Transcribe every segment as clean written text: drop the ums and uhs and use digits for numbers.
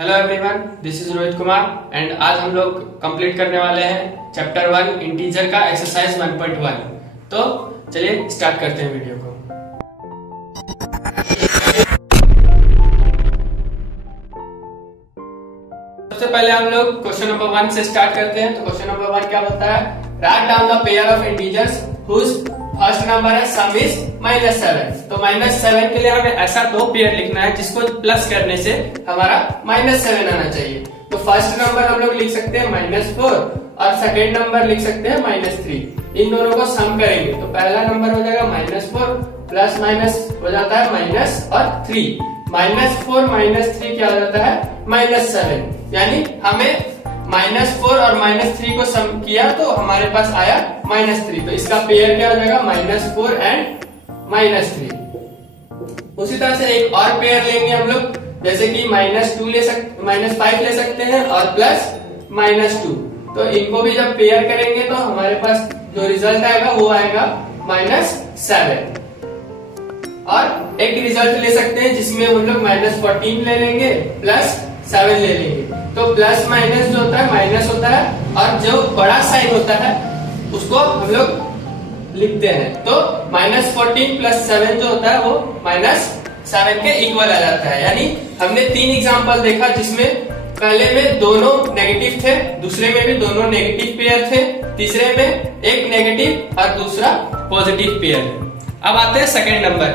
Hello everyone, this is Rohit Kumar and आज हम लोग कंप्लीट करने वाले हैं चैप्टर 1 इंटीजर का एक्सरसाइज 1.1। तो चलिए स्टार्ट करते हैं वीडियो को। सबसे पहले हम लोग क्वेश्चन नंबर 1 से स्टार्ट करते हैं। तो क्वेश्चन नंबर 1 क्या बोलता है, write down the pair of integers whose first number है सम इज -7। तो -7 के लिए हमें ऐसा दो पेयर लिखना है जिसको प्लस करने से हमारा -7 आना चाहिए। तो फर्स्ट नंबर हम लोग लिख सकते हैं -4 और सेकेंड नंबर लिख सकते हैं -3। इन दोनों को सम करेंगे तो पहला नंबर हो जाएगा -4 प्लस माइनस हो जाता है माइनस और 3। -4 -3 क्या हो जाता है -7। यानी हमें -4 और -3 को सम किया तो हमारे पास आया -3। तो इसका पेयर क्या हो जाएगा -4 एंड -3। उसी तरह से एक और पेयर लेंगे हम लोग, जैसे कि -5 ले सकते हैं और प्लस -2। तो इनको भी जब पेयर करेंगे तो हमारे पास जो रिजल्ट आएगा वो आएगा -7। और एक रिजल्ट ले सकते हैं जिसमें हम लोग -14 ले लेंगे प्लस 7 ले लेंगे। तो प्लस माइनस जो होता है माइनस होता है और जो बड़ा साइन होता है उसको हम लोग लिखते हैं। तो -14 प्लस 7 जो होता है वो -7 के इक्वल आ जाता है। यानी हमने 3 एग्जांपल देखा जिसमें पहले में दोनों नेगेटिव थे, दूसरे में भी दोनों नेगेटिव पेयर थे, तीसरे में एक नेगेटिव और दूसरा पॉजिटिव पेयर। अब आते हैं सेकेंड नंबर।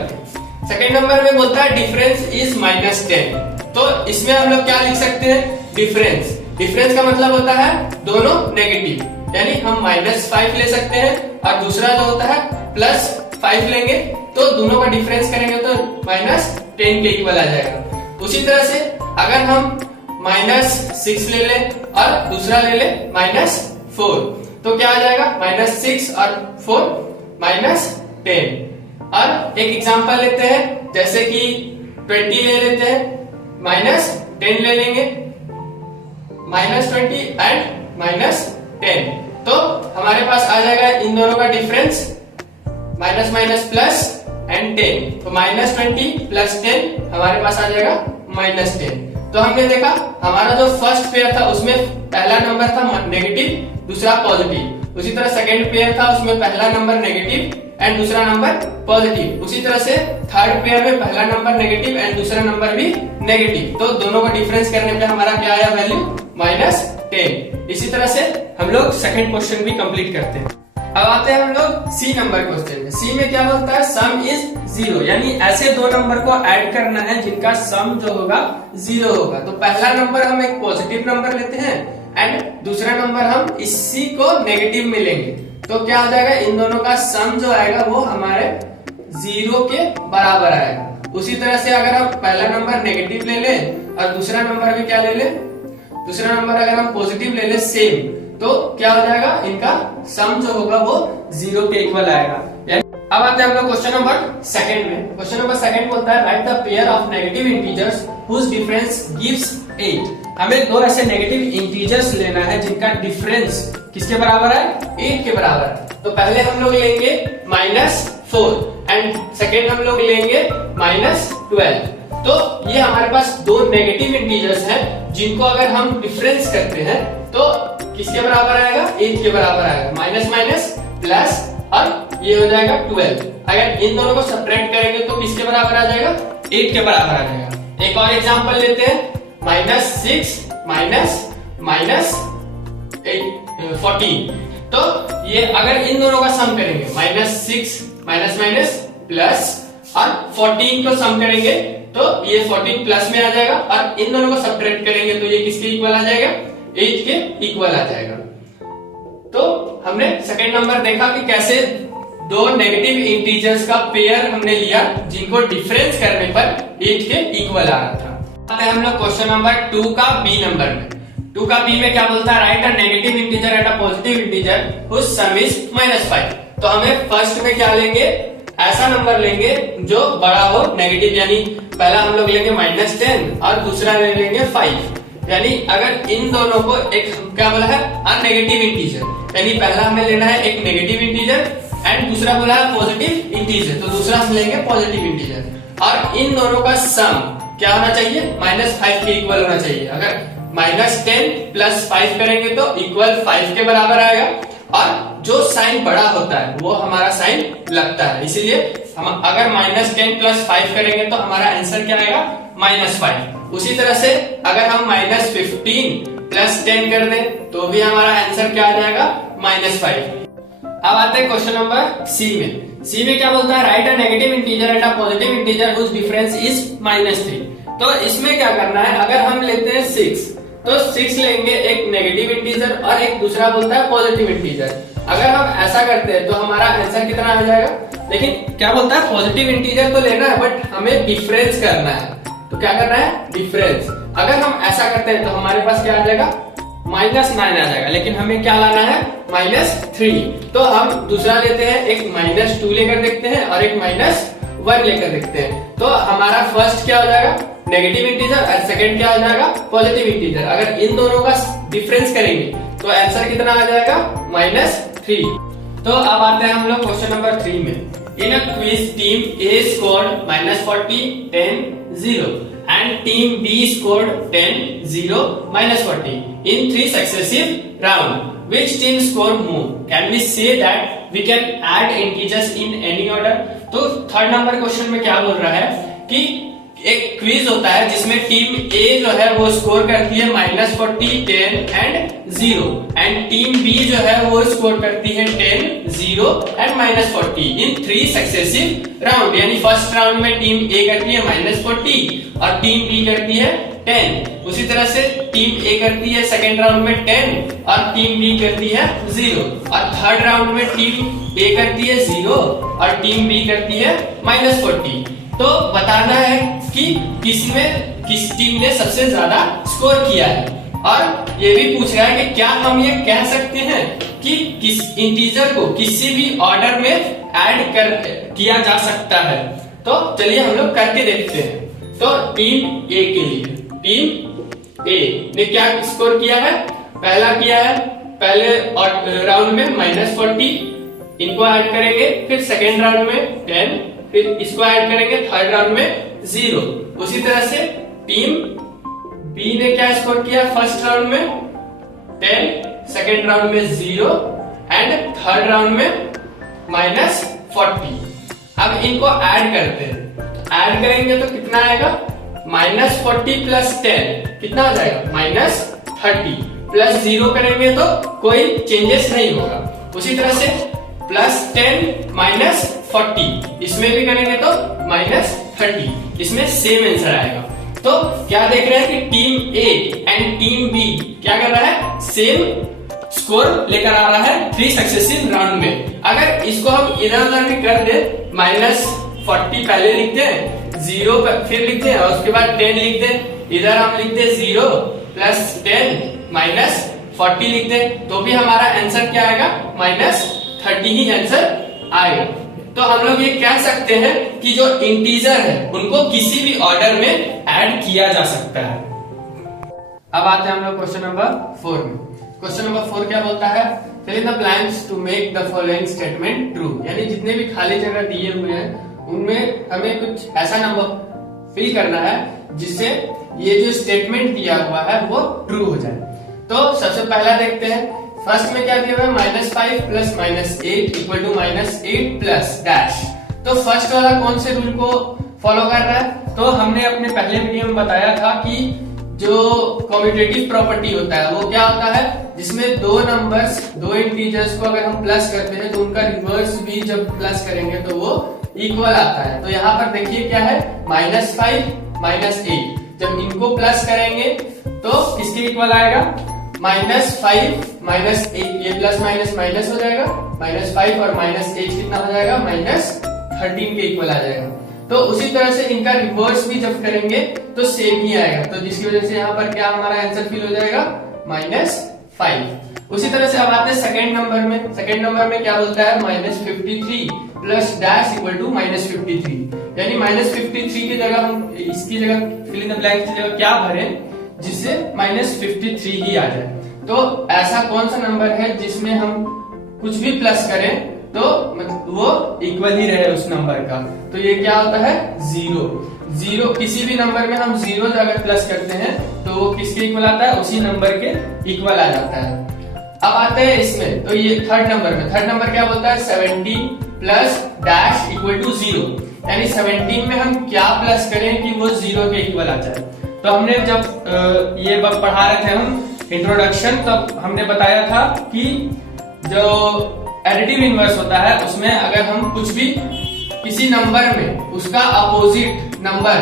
सेकेंड नंबर में बोलता है डिफरेंस इज -10। तो इसमें हम लोग क्या लिख सकते हैं, डिफरेंस। डिफरेंस का मतलब होता है दोनों नेगेटिव, यानी हम -5 ले सकते हैं और दूसरा जो होता है +5 लेंगे तो दोनों का डिफरेंस करेंगे तो -10 के इक्वल आ जाएगा। उसी तरह से अगर हम -6 ले लें और दूसरा ले लें -4 तो क्या आ जाएगा -6 और 4 -10। और एक एग्जांपल लेते हैं, जैसे कि 20 ले लेते हैं, -10 ले लेंगे, -20 एंड -10। तो हमारे पास आ जाएगा इन दोनों का डिफरेंस प्लस एंड 10। तो -20 प्लस 10 हमारे पास आ जाएगा -10। तो हमने देखा हमारा जो फर्स्ट पेयर था उसमें पहला नंबर था नेगेटिव, दूसरा पॉजिटिव। उसी तरह सेकेंड पेयर था उसमें पहला नंबर नेगेटिव एंड दूसरा नंबर पॉजिटिव। उसी तरह से थर्ड पेयर में पहला नंबर नेगेटिव एंड दूसरा नंबर भी नेगेटिव। तो दोनों का डिफरेंस करने पे हमारा क्या आया वैल्यू -10। इसी तरह से हम लोग सेकंड क्वेश्चन भी कंप्लीट करते हैं। अब आते हैं हम लोग सी नंबर क्वेश्चन में। सी में क्या बोलता है, सम इज 0। यानी ऐसे दो नंबर को ऐड करना है जिनका सम जो होगा 0 होगा। तो पहला नंबर हम एक पॉजिटिव नंबर लेते हैं एंड दूसरा नंबर हम इसी को नेगेटिव में लेंगे। तो क्या हो जाएगा, इन दोनों का सम जो आएगा वो हमारे 0 के बराबर आएगा। उसी तरह से अगर हम पहला नंबर नेगेटिव ले लें और दूसरा नंबर भी क्या ले लें, दूसरा नंबर अगर हम पॉजिटिव ले लें सेम, तो क्या हो जाएगा, इनका सम जो होगा वो 0 के इक्वल आएगा। अब आते हैं हम लोग क्वेश्चन नंबर सेकंड में। क्वेश्चन नंबर सेकंड बोलता है right the pair of negative integers whose difference gives 8। हमें दो ऐसे नेगेटिव इंटीजर्स लेना है जिनका डिफरेंस किसके बराबर है, 8 के बराबर है। तो पहले हम लोग लेंगे -4 एंड सेकेंड हम लोग लेंगे -12। तो ये हमारे पास दो नेगेटिव इंटीजर्स हैं जिनको अगर हम डिफरेंस करते हैं तो किसके बराबर आएगा, 8 के बराबर आएगा। माइनस माइनस प्लस और ये हो जाएगा 12। अगर इन दोनों को सेपरेट करेंगे तो किसके बराबर आ जाएगा, 8 के बराबर आ जाएगा। एक और एग्जांपल लेते हैं, -6 -14। तो ये अगर इन दोनों का सम करेंगे -6 माइनस प्लस और 14 को सम करेंगे तो ये 14 प्लस में आ जाएगा और इन दोनों को सब्ट्रैक्ट करेंगे तो ये किसके इक्वल आ जाएगा, 8 के इक्वल आ जाएगा। तो हमने सेकंड नंबर देखा कि कैसे दो नेगेटिव इंटीजर्स का पेयर हमने लिया जिनको डिफरेंस करने पर 8 के इक्वल आ रहा था। आते हैं हम लोग क्वेश्चन नंबर 2 का बी नंबर में। 2 का बी में क्या बोलता है, write a negative integer and a positive integer whose sum is -5। तो हमें फर्स्ट में क्या लेंगे, ऐसा नंबर लेंगे जो बड़ा हो नेगेटिव, यानी पहला हम लोग लेंगे -10 और दूसरा ले लेंगे 5। यानी अगर इन दोनों को एक क्या बोला है, अननेगेटिव इंटीजर, यानी पहला हमें लेना है एक नेगेटिव इंटीजर एंड दूसरा बोला है पॉजिटिव इंटीजर, तो दूसरा हम लेंगे पॉजिटिव इंटीजर। और इन दोनों का सम क्या होना चाहिए, -5 के इक्वल होना चाहिए। अगर -10 + 5 करेंगे तो इक्वल 5 के बराबर आएगा, और जो साइन बड़ा होता है वो हमारा साइन लगता है, इसीलिए हम अगर -10 + 5 करेंगे तो हमारा आंसर क्या आएगा, -5। उसी तरह से अगर हम -15 + 10 कर दें तो भी हमारा आंसर क्या आ जाएगा, -5। अब आते हैं क्वेश्चन नंबर सी में। सी में क्या बोलता है, write a negative integer and a positive integer whose difference is -3। तो इसमें क्या करना है, अगर हम लेते हैं 6 तो 6 लेंगे, एक नेगेटिव इंटीजर और एक दूसरा बोलता है पॉजिटिव इंटीजर। अगर हम ऐसा करते हैं तो हमारा आंसर कितना आ जाएगा, लेकिन क्या बोलता है, पॉजिटिव इंटीजर तो लेना है बट हमें डिफरेंस करना है। तो क्या करना है, डिफरेंस। अगर हम ऐसा करते हैं तो हमारे पास क्या आ जाएगा, -9 आ जाएगा, लेकिन हमें क्या लाना है, -3। तो हम दूसरा लेते हैं, एक -2 लेकर देखते हैं और एक -1 लेकर देखते हैं। तो हमारा फर्स्ट क्या हो जाएगा, नेगेटिव इंटीजर, और सेकंड क्या हो जाएगा, पॉजिटिव इंटीजर। अगर इन दोनों का डिफरेंस करेंगे तो आंसर कितना आ जाएगा, -3। तो अब आते हैं हम लोग क्वेश्चन नंबर 3 में। In a quiz team A scored -40, 10, 0 and team B scored 10, 0, -40 in 3 successive rounds. Which team scored more? Can we say that we can add integers in any order? तो थर्ड नंबर क्वेश्चन में क्या बोल रहा है कि एक quiz होता है जिसमें टीम A जो है वो स्कोर करती है -40, 10 एंड 0 एंड टीम B जो है वो स्कोर करती है 10, 0 एंड -40 इन 3 सक्सेसिव राउंड। यानी फर्स्ट राउंड में टीम A करती है -40 और टीम B करती है 10। उसी तरह से टीम A करती है सेकेंड राउंड में 10 और टीम B करती है 0, और थर्ड राउंड में टीम A करती है 0 और टीम B करती है -40। तो बताना है कि किस टीम ने सबसे ज्यादा स्कोर किया है, और ये भी पूछ रहा है कि क्या हम ये कह सकते हैं कि किस इंटीजर को किसी भी ऑर्डर में ऐड किया जा सकता है। तो चलिए हम लोग करके देखते हैं। तो टीम ए के लिए, टीम ए ने क्या स्कोर किया है, पहला किया है, पहले राउंड में -40 इनको ऐड करेंगे, फिर सेकेंड राउंड में 10, फिर इसको ऐड करेंगे थर्ड राउंड में 0। उसी तरह से टीम बी ने क्या स्कोर किया, फर्स्ट राउंड में 10, सेकेंड राउंड में 0 एंड थर्ड राउंड में -40। अब इनको ऐड करते हैं, ऐड करेंगे तो कितना आएगा, -40 + 10 कितना हो जाएगा, -30 + 0 करेंगे तो कोई चेंजेस नहीं होगा। उसी तरह से +10 -40 इसमें भी करेंगे तो -30, इसमें सेम आंसर आएगा। तो क्या देख रहे हैं कि team A and team B क्या कर रहा है, सेम स्कोर लेकर आ रहा है 3 सक्सेसिव राउंड में। अगर इसको हम इधर उधर भी कर दे, -40 पहले लिखते हैं, 0 फिर लिखते हैं और उसके बाद 10 लिखते हैं, इधर हम लिखते हैं 0 + 10 -40 लिखते हैं, तो भी हमारा आंसर क्या आएगा, -30 ही आंसर आएगा। तो हम लोग ये कह सकते हैं कि जो इंटीजर है उनको किसी भी ऑर्डर में ऐड किया जा सकता है। अब आते हैं हम लोग क्वेश्चन नंबर 4 में। क्वेश्चन नंबर 4 क्या बोलता है, fill in the blanks to make the following statement true. यानी जितने भी खाली जगह दिए हुए हैं उनमें हमें कुछ ऐसा नंबर फिल करना है जिससे ये जो स्टेटमेंट दिया हुआ है वो ट्रू हो जाए। तो सबसे पहला देखते हैं, फर्स्ट में क्या दिया हुआ है, -5 + -8 = -8 + डैश। तो फर्स्ट वाला कौन से रूल को फॉलो कर रहा है, तो हमने अपने पहले वीडियो में बताया था कि जो कम्यूटेटिव प्रॉपर्टी होता है वो क्या होता है, जिसमें दो नंबर्स, दो इंटीजर्स को अगर हम प्लस करते हैं तो उनका रिवर्स भी जब प्लस करेंगे तो वो इक्वल आता है। तो यहाँ पर देखिए क्या है, -5 -8, जब इनको प्लस करेंगे तो किसके इक्वल आएगा, -5 -8, ये प्लस माइनस माइनस हो जाएगा, -5 और -8 कितना हो जाएगा, -13 के इक्वल आ जाएगा। तो उसी तरह से इनका रिवर्स भी जब करेंगे तो सेम ही आएगा, तो जिसकी वजह से यहाँ पर क्या हमारा आंसर फिल हो जाएगा, -5। उसी तरह से अब आते हैं सेकंड नंबर में। सेकंड नंबर में क्या बोलता है, -53 + डैश = -53। यानी -53 की जगह हम इसकी जगह फिल इन द ब्लैंक्स की जगह क्या भरें जिससे -53 ही आ जाए। तो ऐसा कौन सा नंबर है जिसमें हम कुछ भी प्लस करें तो वो इक्वल ही रहे उस नंबर का, तो ये क्या होता है, 0। जीरो, किसी भी नंबर में हम जीरो अगर प्लस करते हैं तो वो किसके इक्वल आता है, उसी नंबर के इक्वल आ जाता है। अब आते हैं इसमें, तो ये थर्ड नंबर क्या बोलता है, 17 प्लस डैश इक्वल टू 0, यानी 17 में हम क्या प्लस करें कि वो 0 के इक्वल आ जाए। तो हमने जब ये पढ़ा रहे थे हम इंट्रोडक्शन, तब हमने बताया था कि जो एडिटिव इनवर्स होता है उसमें अगर हम कुछ भी किसी नंबर में उसका अपोजिट नंबर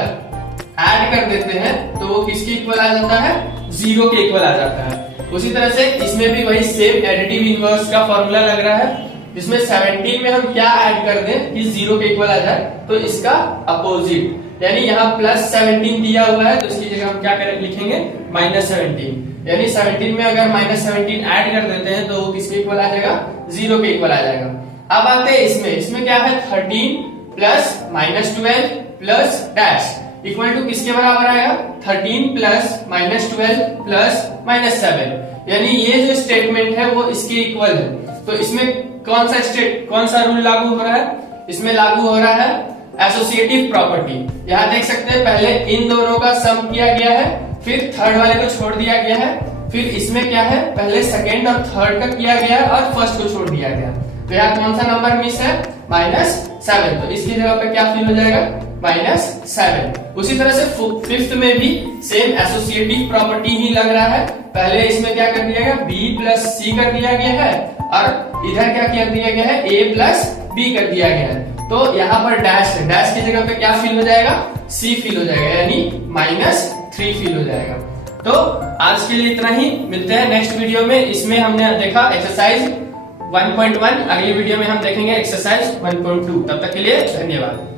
ऐड कर देते हैं तो वो किसके इक्वल आ जाता है, 0 के इक्वल आ जाता है। उसी तरह से इसमें भी वही सेम एडिटिव इनवर्स का फॉर्मूला लग रहा है, जिसमें 17 में हम क्या ऐड कर दें कि 0 के इक्वल आ जाए, तो इसका अपोजिट, यानी यहाँ प्लस 17 दिया हुआ है तो इसकी जगह हम क्या करें, लिखेंगे -17, यानी 17 में अगर -17 ऐड कर देते हैं तो वो किसके इक्वल आ जाएगा, 0 के इक्वल आ जाएगा। अब आते हैं इसमें क्या है, 13 plus -12 plus dash equal to किसके बराबर आएगा, 13 प्लस -12 प्लस -7, यानी ये जो स्टेटमेंट है वो इसके इक्वल है। तो इसमें कौन सा रूल लागू हो रहा है, इसमें लागू हो रहा है एसोसिएटिव प्रॉपर्टी। यहाँ देख सकते हैं पहले इन दोनों का सम किया गया है, फिर थर्ड वाले को छोड़ दिया गया है, फिर इसमें क्या है, पहले सेकेंड और थर्ड का किया गया है और फर्स्ट को छोड़ दिया गया। तो यहाँ कौन सा नंबर मिस है, -7, तो इसकी जगह पे क्या फिल हो जाएगा, -7। उसी तरह से फिफ्थ में भी सेम एसोसिएटिव प्रॉपर्टी ही लग रहा है, पहले इसमें क्या कर दिया गया, b प्लस सी कर दिया गया है और इधर क्या कर दिया गया है, a प्लस बी कर दिया गया है। तो यहाँ पर डैश है, डैश की जगह पे क्या फिल हो जाएगा, c फिल हो जाएगा, यानी -3 फिल हो जाएगा। तो आज के लिए इतना ही, मिलते हैं नेक्स्ट वीडियो में। इसमें हमने देखा एक्सरसाइज 1.1, अगली वीडियो में हम देखेंगे एक्सरसाइज 1.2। तब तक के लिए धन्यवाद।